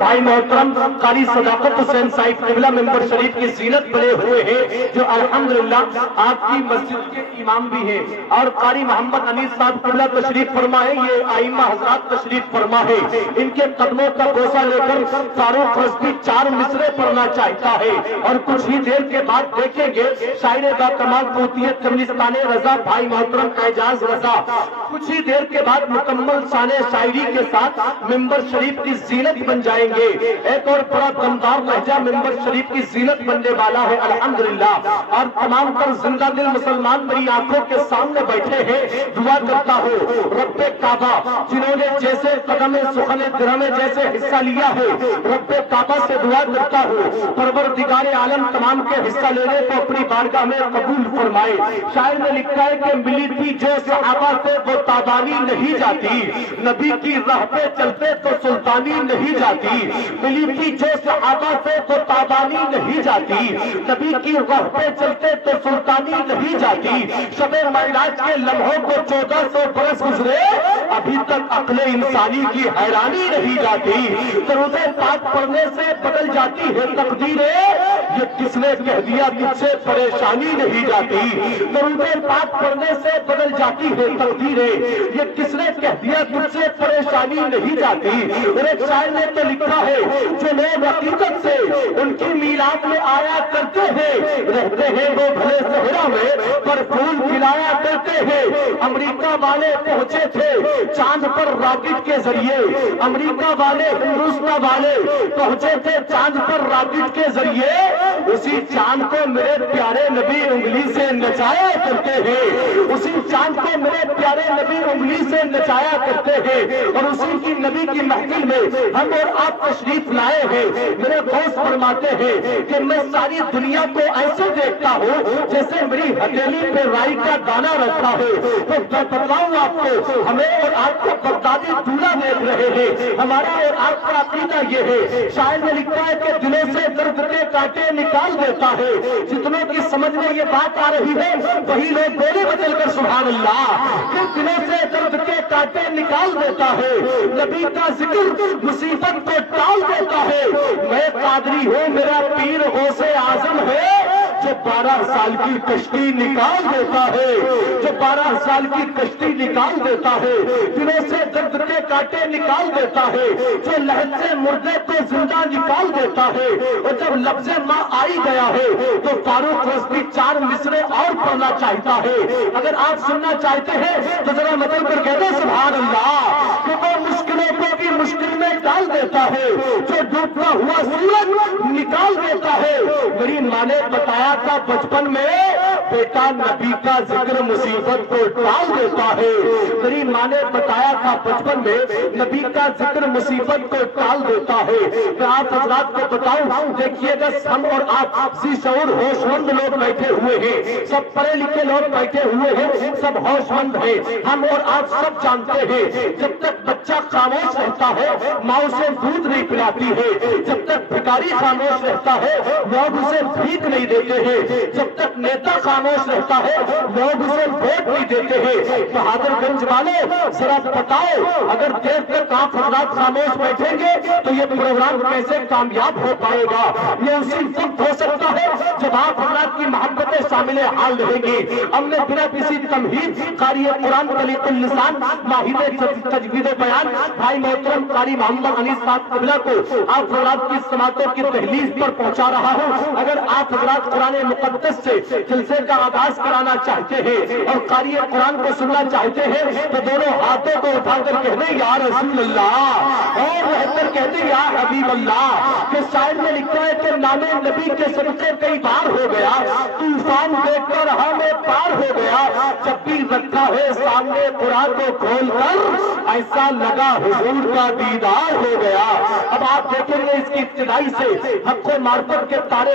بھائی محترم قاری صداقت حسین صاحب قبلہ ممبر شریف کی زینت بنے ہوئے ہیں جو الحمدللہ آپ کی مسجد کے امام بھی ہیں، اور قاری محمد انیس صاحب قبلہ تشریف فرما ہے، یہ آئمہ حضرات تشریف فرما ہے۔ ان کے قدموں کا بوسہ لے کر فاروق رضوی 4 مصرے پڑھنا چاہتا ہے، اور کچھ ہی دیر کے بعد دیکھیں گے شاعر با کمال قوتیت کملستان رضا بھائی محترم اعجاز رضا کچھ ہی دیر کے بعد مکمل شان شاعری کے ساتھ ممبر شریف کی زینت بن جائیں گے۔ ایک اور بڑا دمدار لہجہ ممبر شریف کی زینت بننے والا ہے الحمدللہ، اور تمام تر زندہ دل مسلمان میری آنکھوں کے سامنے بیٹھے ہیں۔ دعا کرتا ہوں رب کعبہ جنہوں نے جیسے قدم سخن درہم جیسے حصہ لیا ہے، رب کعبہ سے دعا کرتا ہوں پروردگار عالم تمام کے حصہ لینے کو اپنی بارگاہ میں قبول فرمائے۔ شاعر نے لکھا ہے کہ ملی تھی جو صحابہ سے وہ تابانی نہیں جاتی، نبی کی راہ پہ چلتے تو سلطانی نہیں جاتی، ملی تھی جو صحابہ سے وہ تابانی نہیں جاتی، نبی کی راہ پہ چلتے تو سلطانی نہیں جاتی۔ شب معراج کے لمحوں کو 1400 برس گزرے، ابھی تک عقل انسانی کی حیرانی نہیں جاتی۔ درود پاک پڑھنے سے بدل جاتی ہے تقدیریں، یہ کس نے کہہ دیا تجھ سے پریشانی نہیں جاتی۔ درود پاک پڑھنے سے بدل جاتی ہے تقدیریں، یہ کس نے کہہ دیا تجھ سے پریشانی نہیں جاتی۔ اور ایک شاعر نے تو لکھا ہے جو لوگ حقیقت سے ان کی میلاد میں آیا کرتے ہیں، رہتے ہیں وہ بھلے صحرا میں پر پھول کھلایا کرتے ہیں۔ امریکہ والے پہنچے تھے چاند پر راکٹ کے ذریعے، امریکہ والے ہندوستان والے پہنچے تھے چاند پر راکٹ کے ذریعے، اسی چاند کو میرے پیارے نبی انگلی سے نچایا کرتے ہیں، اسی چاند کو میرے پیارے نبی انگلی سے نچایا کرتے ہیں، اور اسی کی نبی کی محفل میں ہم اور آپ تشریف لائے ہیں۔ میرے دوست فرماتے ہیں کہ میں ساری دنیا کو ایسے دیکھتا ہوں جیسے میری ہتھیلی پہ رائی کا دانہ رکھا ہے۔ تو بتلاؤں آپ کو، ہمیں اور آپ کو بغدادی دولہا دیکھ رہے ہیں، ہمارا اور آپ کا عقیدہ یہ ہے۔ شاعر نے لکھا ہے کہ دلوں سے درد کے کانٹے نکال دیتا ہے، جتنوں کی سمجھ میں یہ بات آ رہی ہے وہی لوگ بولے بدل کر سبحان اللہ، کہ دلوں سے درد کے کانٹے نکال دیتا ہے، نبی کا ذکر مصیبت کو ٹال دیتا ہے۔ میں قادری ہوں میرا پیر غوث اعظم ہے، جو 12 سال کی کشتی نکال دیتا ہے، جو 12 سال کی کشتی نکال دیتا ہے، دلوں سے درد کے کانٹے نکال دیتا ہے، جو لہد سے مردے کو زندہ نکال دیتا ہے۔ اور جب لفظ ماں آئی گیا ہے تو فاروق رضوی 4 مصرے اور پڑھنا چاہتا ہے۔ اگر آپ سننا چاہتے ہیں تو ذرا مطلب کر کہہ دیں سبحان اللہ، کہ وہ مشکلوں کو بھی مشکل میں ڈال دیتا ہے، جو ڈوبتا ہوا سورج نکال دیتا ہے۔ میری ماں نے بتایا تھا بچپن میں بیٹا نبی کا ذکر مصیبت کو ٹال دیتا ہے، میری ماں نے بتایا تھا بچپن میں نبی کا ذکر مصیبت کو ٹال دیتا ہے۔ میں آپ حضرات کو بتاؤں، دیکھیے گا ہم اور آپ ذی شعور ہوش مند لوگ بیٹھے ہوئے ہیں، سب پڑھے لکھے لوگ بیٹھے ہوئے ہیں، سب ہوش مند ہیں، ہم اور آپ سب جانتے ہیں جب تک بچہ خاموش رہتا ہے ماں اسے دودھ نہیں پلاتی ہے، جب تک بھکاری خاموش رہتا ہے لوگ اسے بھیک نہیں دیتے ہیں، جب تک نیتا خاموش رہتا ہے لوگ اسے ووٹ نہیں دیتے ہیں۔ بہادر گنج والے ذرا بتاؤ، اگر دیر تک آپ حضرات خاموش بیٹھیں گے تو یہ پروگرام کیسے کامیاب ہو پائے گا؟ یہ اسی وقت ہو سکتا ہے جب آپ حضرات کی محبتیں شامل حال رہیں گی۔ ہم نے بنا کسی تمہید قاری قرآن طلیق اللسان ماہر تجوید و بیان بھائی محترم قاری محمد انیس صاحب قبلہ کو آپ حضرات کی سماعتوں کی تحلیل پر پہنچا رہا ہوں۔ اگر آپ حضرات قرآن مقدس سے جلسے کا آغاز کرانا چاہتے ہیں اور قاری قرآن کو سننا چاہتے ہیں تو دونوں ہاتھوں کو اٹھا کر کہنے یا رسول اللہ، اور رہ کر کہتے یا حبیب اللہ، کہ شاعر نے لکھا ہے کہ نام نبی کے صدقے کئی بار ہو گیا، طوفان دیکھ کر ہمیں پار ہو گیا، جب بھی رکھا ہے سامنے قرآن کو کھول کر ایسا لگا حضور کا دیدار ہو گیا۔ اب آپ دیکھیں گے اس کی ابتدائی سے حق و معرفت کے تارے